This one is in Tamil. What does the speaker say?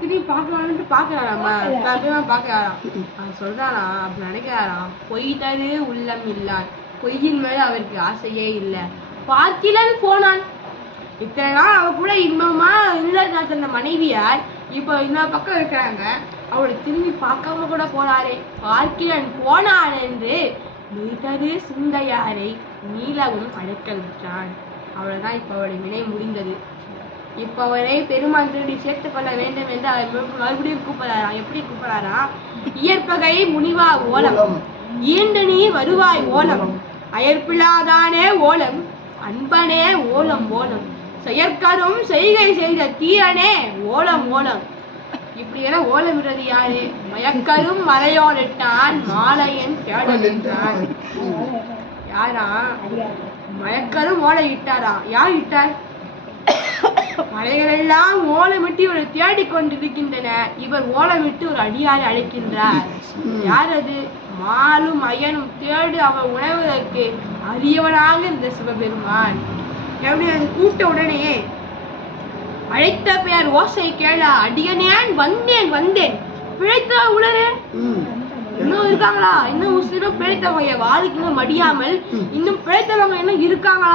திரும்பி பார்க்கலான்ட்டு பார்க்கறாராமா பார்க்கறாராம். அவன் சொல்றானா அப்படி நினைக்கிறாராம், பொய்தரு உள்ளம் இல்லான், பொய்யின் மேல அவருக்கு ஆசையே இல்லை, பார்க்கிலன் போனான். இத்தனை நாள் அவ கூட இன்பமா இல்ல தந்த மனைவியார் இப்போ இன்னொரு பக்கம் இருக்கிறாங்க, அவளை திரும்பி பார்க்காம கூட போறாரே. பார்க்கிறன் போனான் என்று நீதரு சிந்தையாரை நீலவும் அழைக்கல் விட்டான். அவ்வளவுதான் இப்ப அவருடைய வினை முடிந்தது. இப்ப அவரை பெருமான் திருடி சேர்த்துக் கொள்ள வேண்டும் என்று அவர் மறுபடியும் கூப்பிடாராம். எப்படி கூப்பிடாராம்? இயற்பகை முனிவா ஓலம், ஈண்டு நீ வருவாய் ஓலம், அயற்பில்லாதானே ஓலம், அன்பனே ஓலம் ஓலம், செயற்கரும் செய்கை செய்த தீரனே ஓலம் ஓலம். இப்படி என ஓலமிடுறது யாரு? மயக்கரும் மலையோடிட்டான் மாலையன் தேடலிட்டான். யாரா? மயக்கரும் ஓலை இட்டாரா? யார் இட்டார்? மலைகளெல்லாம் ஓலமிட்டு இவரை தேடிக் கொண்டிருக்கின்றன. இவர் ஓலமிட்டு ஒரு அடியாரை அழைக்கின்றார். யார் அது? மாலும் அயனும் தேடு அவர் உணவதற்கு அரியவனாக இருந்த சிவபெருமான். எப்படி கூப்பிட்ட உடனே அழைத்த பெயர் ஓசை கேள அடியனேன் வந்தேன் வந்தேன். பிழைத்த உளரே இன்னும் இருக்காங்களா? இன்னும் பிழைத்தவங்க வாழ்க்கை இன்னும் மடியாமல் இன்னும் பிழைத்தவங்க இன்னும் இருக்காங்களா?